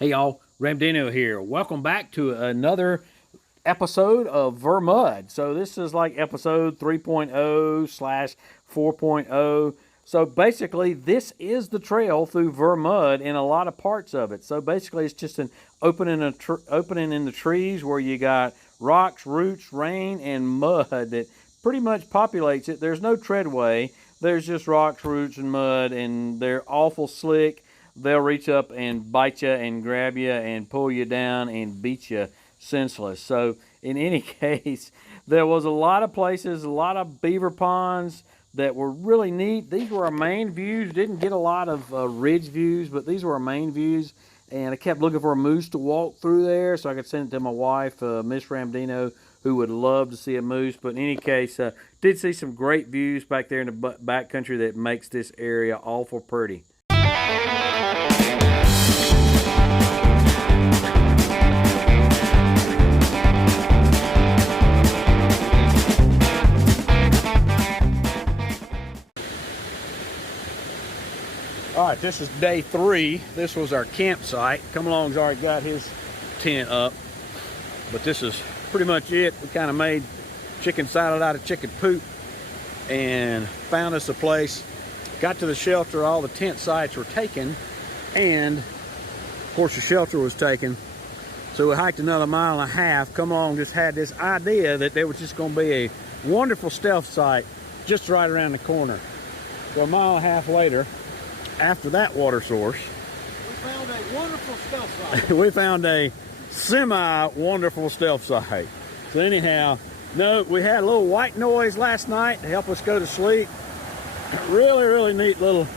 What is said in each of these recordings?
Hey y'all, Ramdino here. Welcome back to another episode of Vermud. So this is like episode 3.0 slash 4.0. So basically this is the trail through Vermud in a lot of parts of it. So basically it's just an opening in the trees where you got rocks, roots, rain, and mud that pretty much populates it. There's no treadway. There's just rocks, roots, and mud, and they're awful slick. They'll reach up and bite you and grab you and pull you down and beat you senseless. So in any case, there was a lot of places, a lot of beaver ponds that were really neat. These were our main views. Didn't get a lot of ridge views, but these were our main views. And I kept looking for a moose to walk through there so I could send it to my wife, Miss Ramdino, who would love to see a moose. But in any case, did see some great views back there in the back country that makes this area awful pretty. All right, this is day 3. This was our campsite. Come Along's already got his tent up, but this is pretty much it. We kind of made chicken salad out of chicken poop and found us a place. Got to the shelter, all the tent sites were taken, and of course the shelter was taken. So we hiked another 1.5 miles. Come Along just had this idea that there was just going to be a wonderful stealth site just right around the corner. So 1.5 miles later, after that water source, we found a wonderful stealth site. we found a semi-wonderful stealth site. So anyhow, no, we had a little white noise last night to help us go to sleep. Really neat little,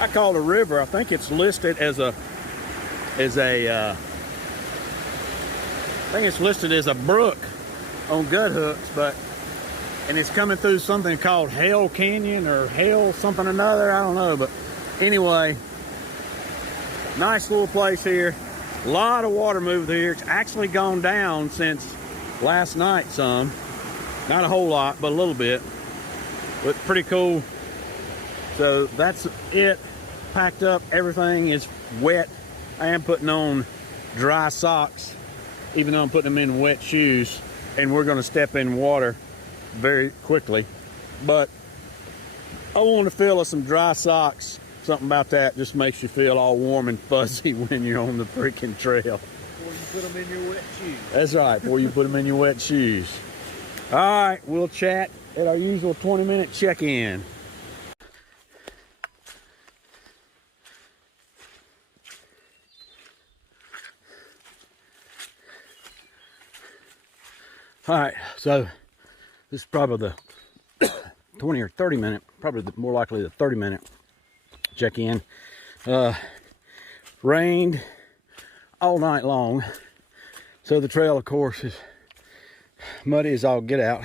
I call it a river. I think it's listed as a brook on gut hooks, and it's coming through something called Hell Canyon or Hell something or another, I don't know. But anyway, nice little place here. A lot of water moved here. It's actually gone down since last night some. Not a whole lot, but a little bit. But pretty cool. So that's it. Packed up, everything is wet. I am putting on dry socks, even though I'm putting them in wet shoes. And we're gonna step in water very quickly, but I want to feel of some dry socks. Something about that just makes you feel all warm and fuzzy when you're on the freaking trail. Before you put them in your wet shoes. That's right, before you put them in your wet shoes. All right, we'll chat at our usual 20-minute check-in. All right, so this is probably the 20 or 30 minute, probably more likely the 30-minute check-in. Rained all night long, so the trail, of course, is muddy as all get out.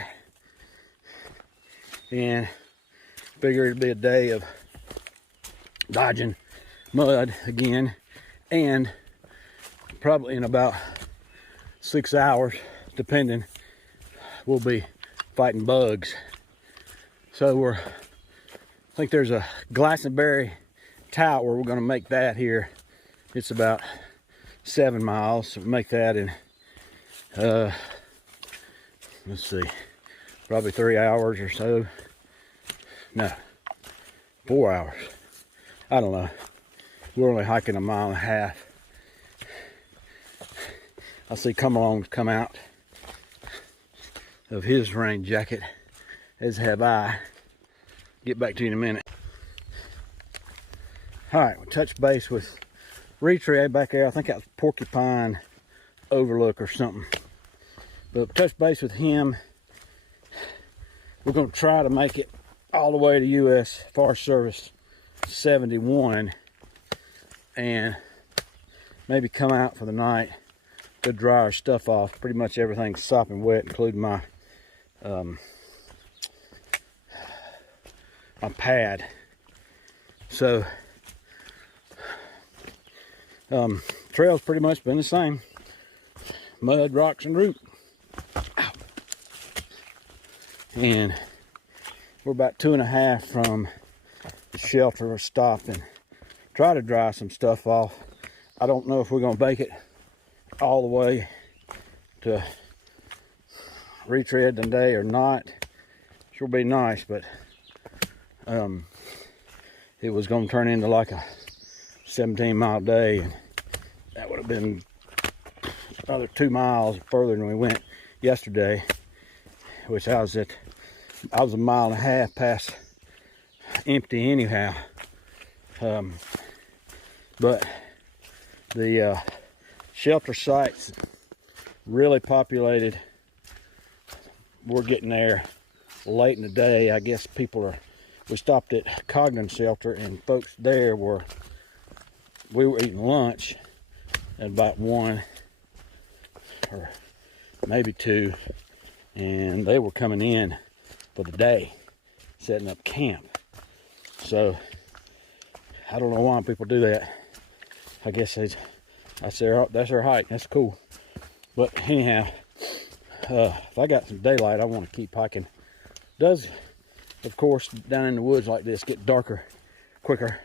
And figure it'd be a day of dodging mud again, and probably in about 6 hours, depending, we'll be fighting bugs. So I think there's a Glastonbury tower. We're going to make that here. It's about 7 miles. So make that in let's see, probably 3 hours or so. No, 4 hours. I don't know. We're only hiking 1.5 miles. I see Come Along's come out of his rain jacket, as have I. Get back to you in a minute. All right, we'll touch base with Retread back there. I think that was Porcupine Overlook or something. But touch base with him. We're going to try to make it all the way to U.S. Forest Service 71 and maybe come out for the night. Go dry our stuff off. Pretty much everything's sopping wet, including my my pad. So trail's pretty much been the same. Mud, rocks, and root. Ow. And we're about 2.5 from the shelter. We'll stop and try to dry some stuff off. I don't know if we're gonna make it all the way to retread today or not. Sure be nice, but it was gonna turn into like a 17-mile day, and that would have been another 2 miles further than we went yesterday, which I was a mile and a half past empty anyhow. But the shelter sites really populated. We're getting there late in the day. I guess we stopped at Cogden Shelter, and folks there we were eating lunch at about 1 or maybe 2, and they were coming in for the day, setting up camp. So I don't know why people do that. I guess that's their hike. That's cool. But anyhow, if I got some daylight, I want to keep hiking. It does, of course, down in the woods like this get darker quicker,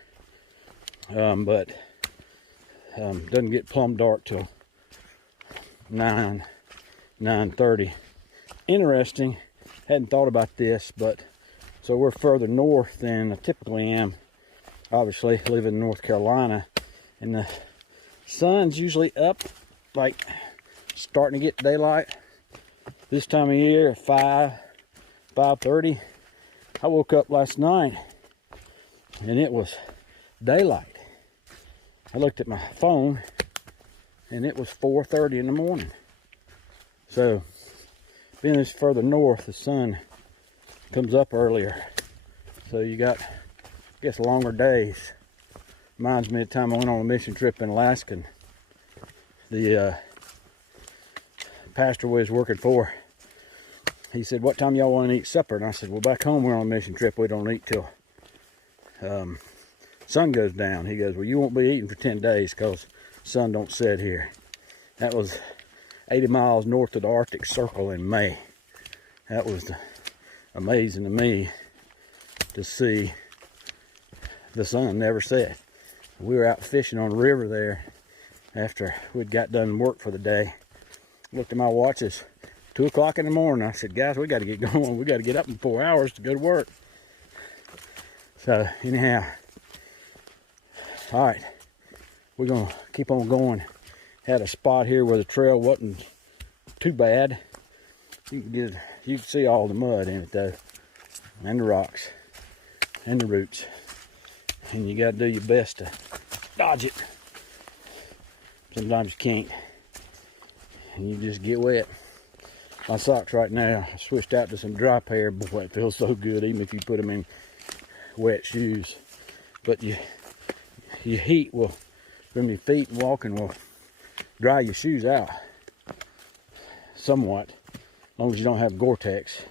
but doesn't get plumb dark till 9:30. Interesting. Hadn't thought about this, but so we're further north than I typically am. Obviously, live in North Carolina, and the sun's usually up, like starting to get daylight this time of year at 5:30. I woke up last night and it was daylight. I looked at my phone and it was 4:30 in the morning. So being this further north, the sun comes up earlier, so you got, I guess, longer days. Reminds me of the time I went on a mission trip in Alaska, and the pastor we was working for, he said, "What time y'all want to eat supper?" And I said, "Well, back home we're on a mission trip. We don't eat till sun goes down." He goes, "Well, you won't be eating for 10 days because sun don't set here." That was 80 miles north of the Arctic Circle in May. That was amazing to me to see the sun never set. We were out fishing on the river there after we'd got done work for the day. Looked at my watch, it's 2 o'clock in the morning. I said, "Guys, we got to get going. We got to get up in 4 hours to go to work." So anyhow, all right, we're gonna keep on going. Had a spot here where the trail wasn't too bad. You can see all the mud in it though, and the rocks, and the roots, and you got to do your best to dodge it. Sometimes you can't, and you just get wet. My socks right now, I switched out to some dry pair. Boy, it feels so good, even if you put them in wet shoes. But your heat will, from your feet and walking, will dry your shoes out somewhat, as long as you don't have Gore-Tex.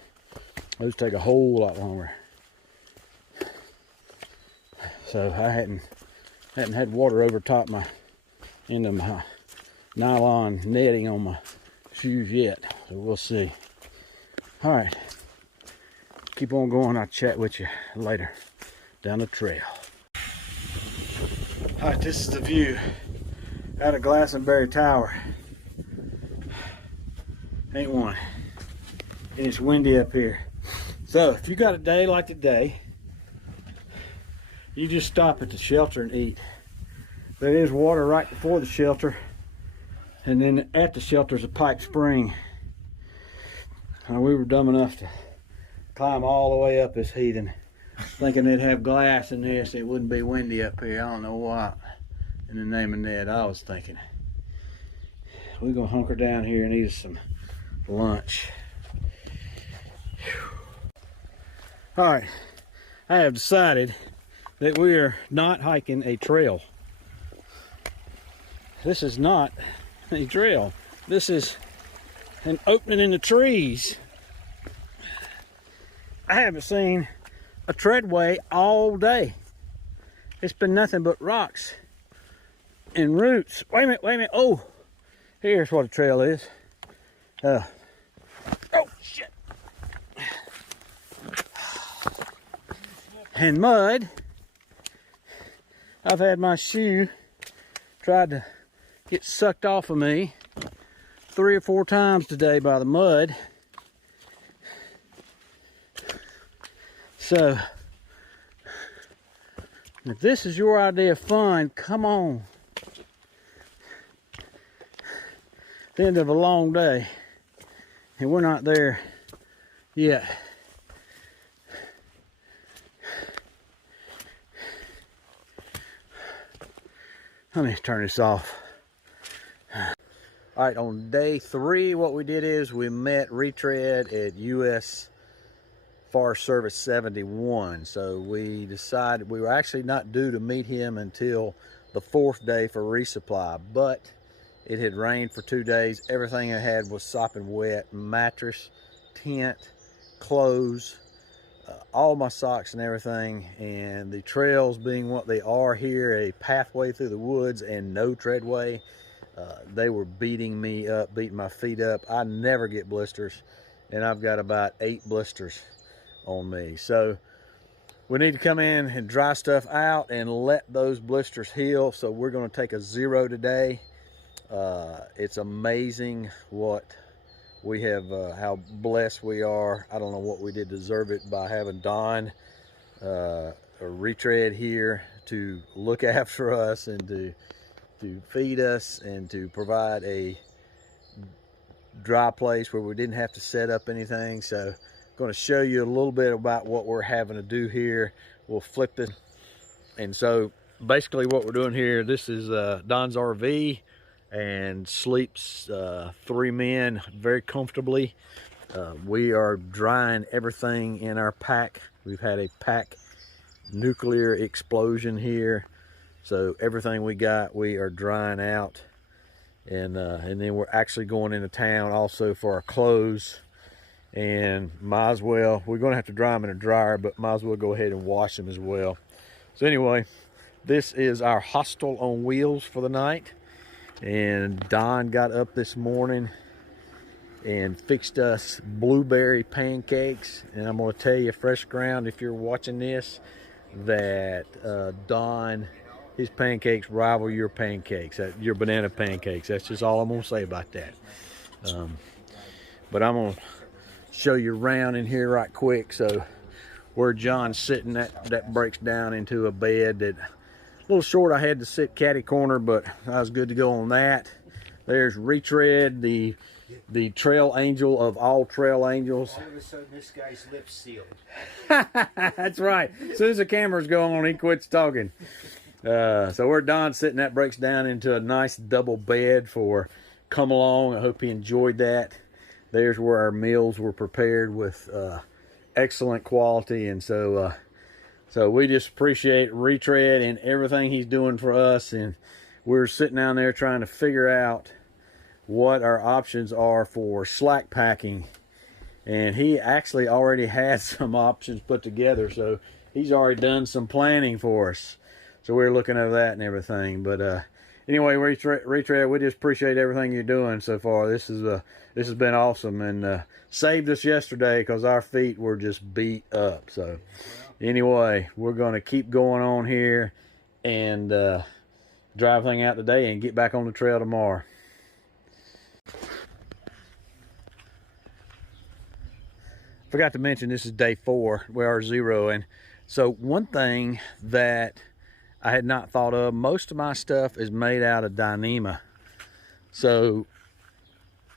Those take a whole lot longer. So I hadn't had water over top into my nylon netting on my shoes yet, so we'll see. All right, keep on going. I'll chat with you later down the trail. All right, this is the view out of Glastonbury Tower. Ain't one. And it's windy up here. So if you got a day like today, you just stop at the shelter and eat. There is water right before the shelter, and then at the shelter is a pipe spring. We were dumb enough to climb all the way up this heathen, thinking they'd have glass in this, it wouldn't be windy up here. I don't know what in the name of Ned I was thinking. We're gonna hunker down here and eat some lunch. All right, I have decided that we are not hiking a trail. This is not a trail. This is an opening in the trees. I haven't seen a treadway all day. It's been nothing but rocks and roots. Wait a minute. Oh, here's what a trail is. Oh, shit. And mud. I've had my shoe tried to get sucked off of me 3 or 4 times today by the mud. So, if this is your idea of fun, come on. The end of a long day, and we're not there yet. Let me turn this off. All right, on day 3, what we did is we met retread at US Forest Service 71. So we decided we were actually not due to meet him until the 4th day for resupply, but it had rained for 2 days. Everything I had was sopping wet: mattress, tent, clothes, all my socks and everything. And the trails being what they are here, a pathway through the woods and no treadway, they were beating me up, beating my feet up. I never get blisters, and I've got about 8 blisters on me. So we need to come in and dry stuff out and let those blisters heal. So we're going to take a 0 today. It's amazing what we have, how blessed we are. I don't know what we did to deserve it by having Don a retread here to look after us and to feed us and to provide a dry place where we didn't have to set up anything. So I'm going to show you a little bit about what we're having to do here. We'll flip this. And so basically what we're doing here, this is Don's RV, and sleeps 3 men very comfortably. We are drying everything in our pack. We've had a pack nuclear explosion here, so everything we got we are drying out, and then we're actually going into town also for our clothes, and might as well, we're going to have to dry them in a dryer, but might as well go ahead and wash them as well. So anyway, this is our hostel on wheels for the night. And Don got up this morning and fixed us blueberry pancakes. And I'm going to tell you, fresh ground, if you're watching this, that Don, his pancakes rival your pancakes, your banana pancakes. That's just all I'm going to say about that. But I'm going to show you around in here right quick. So where John's sitting, that breaks down into a bed that, a little short, I had to sit catty corner, but I was good to go on that. There's Retread, the trail angel of all trail angels. All of a sudden, this guy's lips sealed. That's right. As soon as the cameras go on, he quits talking. So where Don's sitting, that breaks down into a nice double bed for come along. I hope he enjoyed that. There's where our meals were prepared with excellent quality, and so we just appreciate Retread and everything he's doing for us. And we're sitting down there trying to figure out what our options are for slack packing. And he actually already had some options put together, so he's already done some planning for us. So we're looking at that and everything. But anyway, Retread, we just appreciate everything you're doing so far. This has been awesome, and saved us yesterday because our feet were just beat up. So anyway, we're going to keep going on here and drive everything out today and get back on the trail tomorrow. Forgot to mention, this is day 4. We are 0. And so one thing that I had not thought of, most of my stuff is made out of Dyneema. So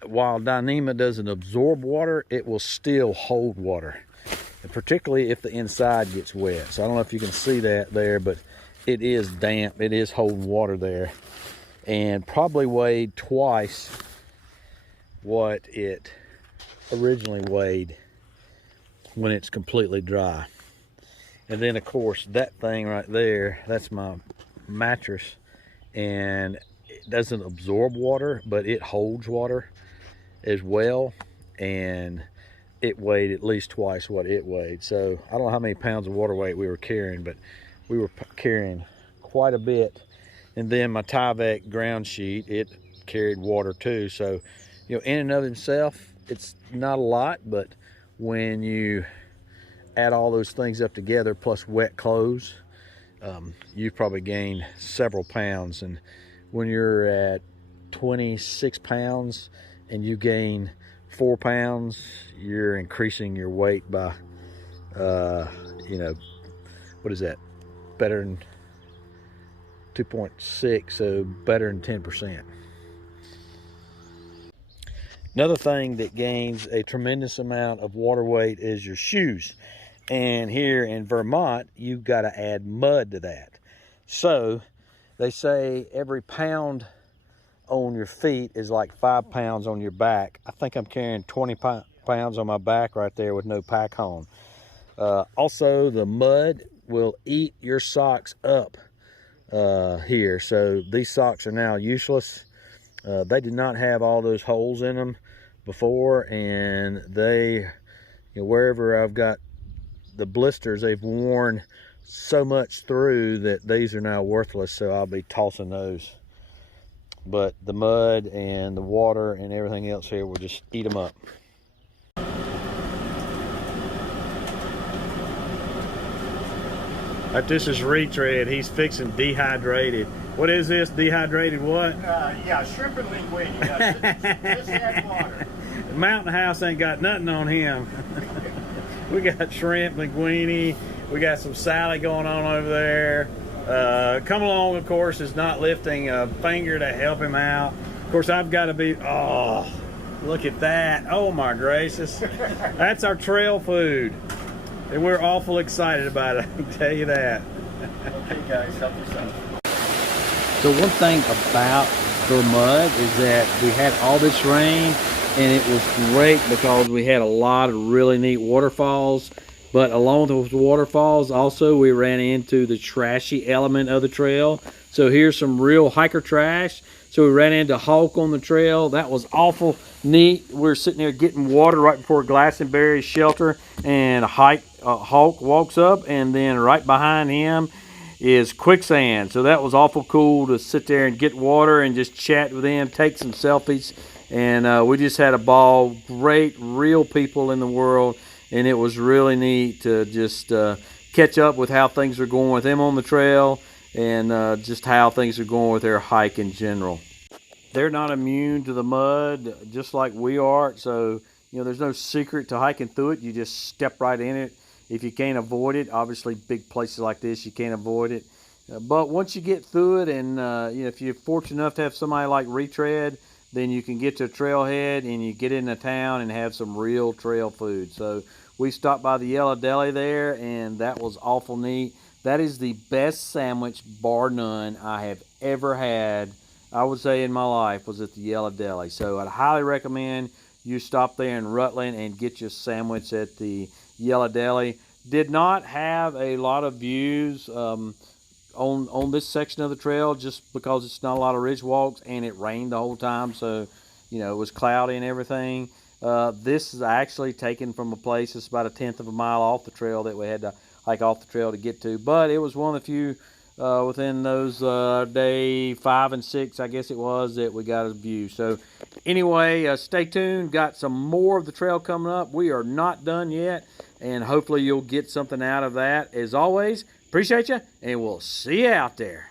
while Dyneema doesn't absorb water, it will still hold water, and particularly if the inside gets wet. So I don't know if you can see that there, but it is damp. It is holding water there, and probably weighed twice what it originally weighed when it's completely dry. And then of course that thing right there, that's my mattress, and it doesn't absorb water, but it holds water as well, and it weighed at least twice what it weighed. So I don't know how many pounds of water weight we were carrying, but we were carrying quite a bit. And then my Tyvek ground sheet, it carried water too. So, you know, in and of itself, it's not a lot, but when you add all those things up together, plus wet clothes, you've probably gained several pounds. And when you're at 26 pounds and you gain 4 pounds, you're increasing your weight by, you know, what is that? Better than 2.6, so better than 10%. Another thing that gains a tremendous amount of water weight is your shoes. And here in Vermont, you've got to add mud to that. So they say every pound on your feet is like 5 pounds on your back. I think I'm carrying 20 pounds on my back right there with no pack on. Also, the mud will eat your socks up here. So these socks are now useless. They did not have all those holes in them before, and they, you know, wherever I've got the blisters, they've worn so much through that these are now worthless, so I'll be tossing those. But the mud and the water and everything else here will just eat them up. This is retread. He's fixing dehydrated. What is this? Dehydrated what? Yeah, shrimp and linguine. Just add water. Mountain House ain't got nothing on him. We got shrimp, linguine. We got some salad going on over there. Come Along, of course, is not lifting a finger to help him out. Of course, I've got to be, oh, look at that. Oh my gracious. That's our trail food. And we're awful excited about it, I can tell you that. Okay, guys, help yourself. So one thing about Vermud is that we had all this rain, and it was great because we had a lot of really neat waterfalls. But along those waterfalls, also we ran into the trashy element of the trail. So here's some real hiker trash. So we ran into Hulk on the trail. That was awful neat. We were sitting there getting water right before Glastonbury shelter, and Hulk walks up, and then right behind him is quicksand. So that was awful cool to sit there and get water and just chat with them, take some selfies, and we just had a ball. Great, real people in the world, and it was really neat to just catch up with how things are going with them on the trail, and just how things are going with their hike in general. They're not immune to the mud just like we are, so you know there's no secret to hiking through it. You just step right in it. If you can't avoid it, obviously big places like this you can't avoid it. But once you get through it, and you know, if you're fortunate enough to have somebody like Retread, then you can get to a trailhead and you get into town and have some real trail food. So we stopped by the Yellow Deli there, and that was awful neat. That is the best sandwich, bar none, I have ever had, I would say, in my life, was at the Yellow Deli. So I'd highly recommend you stop there in Rutland and get your sandwich at the Yellow Deli. Did not have a lot of views on this section of the trail, just because it's not a lot of ridge walks, and it rained the whole time, so you know it was cloudy and everything. This is actually taken from a place that's about 1/10 of a mile off the trail that we had to hike off the trail to get to, but it was one of the few within those day 5 and 6, I guess it was, that we got a view. So anyway, stay tuned. Got some more of the trail coming up. We are not done yet, and hopefully you'll get something out of that. As always, appreciate you, and we'll see you out there.